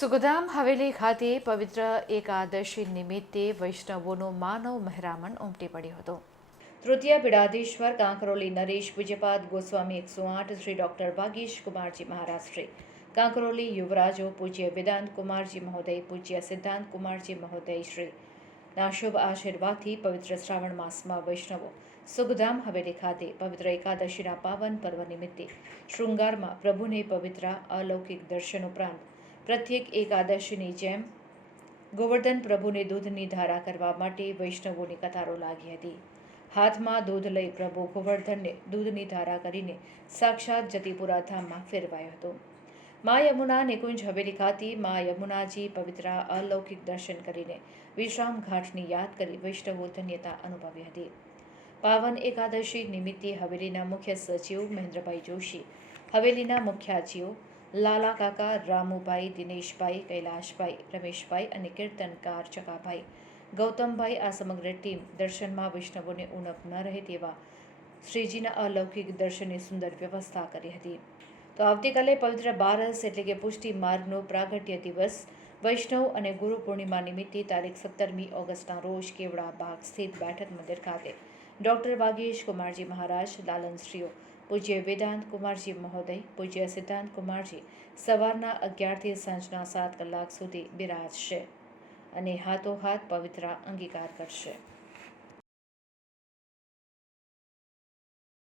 સુગધામ હવેલી ખાતે પવિત્ર એકાદશી નિમિત્તે વૈષ્ણવોનો માનવ મહેરામણ ઉમટી પડ્યો હતો. તૃતીય પીડાધીશ્વર કાંકરોલી નરેશ પૂજ્યપાદ ગોસ્વામી એકસો આઠ શ્રી ડોક્ટર ભાગીશ કુમારજી મહારાજ શ્રી. કાંકરોલી યુવરાજો પૂજ્ય વેદાંત કુમારજી મહોદય, પૂજ્ય સિદ્ધાંત કુમારજી મહોદય શ્રી. ના શુભ આશીર્વાદથી પવિત્ર શ્રાવણ માસમાં વૈષ્ણવો. સુખધામ હવેલી ખાતે પવિત્ર એકાદશીના પાવન પર્વ નિમિત્તે શૃંગારમાં પ્રભુને પવિત્ર અલૌકિક દર્શન ઉપરાંત પ્રત્યેક એકાદશીની જેમ ગોવર્ધન પ્રભુને દૂધની ધારા કરવા માટે વૈષ્ણવોની કતારો લાગી હતી. હાથમાં દૂધ લઈ પ્રભુ ગોવર્ધનને દૂધની ધારા કરીને સાક્ષાત જતીપુરા ધામમાં ફેરવાયો હતો. મા યમુના નિકુંજ હવેલી ખાતે મા યમુનાજી પવિત્ર અલૌકિક દર્શન કરીને વિશ્રામ ઘાટની યાદ કરી વૈષ્ણવો ધન્યતા અનુભવી હતી. પાવન એકાદશી નિમિત્તે હવેલીના મુખ્ય સચિવ મહેન્દ્રભાઈ જોશી, હવેલીના મુખ્યાજીઓ લાલા કાકા, રામુભાઈ, દિનેશભાઈ, કૈલાશભાઈ, રમેશભાઈ અને કીર્તનકાર ચકાભાઈ, ગૌતમભાઈ આ સમગ્ર ટીમ દર્શનમાં વૈષ્ણવોને ઉણપ ન રહે તેવા શ્રીજીના અલૌકિક દર્શનની સુંદર વ્યવસ્થા કરી હતી. તો આવતીકાલે પવિત્ર બારસ એટલે કે પુષ્ટિ માર્ગનો પ્રાગટ્ય દિવસ. વૈષ્ણવ અને ગુરુ પૂર્ણિમા નિમિત્તે તારીખ સત્તરમી ઓગસ્ટના રોજ કેવડા બાગ સ્થિત બેઠક મંદિર ખાતે ડૉક્ટર વાગેશ કુમારજી મહારાજ લાલનશ્રીઓ પૂજ્ય વેદાંત કુમારજી મહોદય, પૂજ્ય સિદ્ધાંત કુમારજી સવારના અગિયારથી સાંજના સાત કલાક સુધી બિરાજશે અને હાથોહાથ પવિત્ર અંગીકાર કરશે.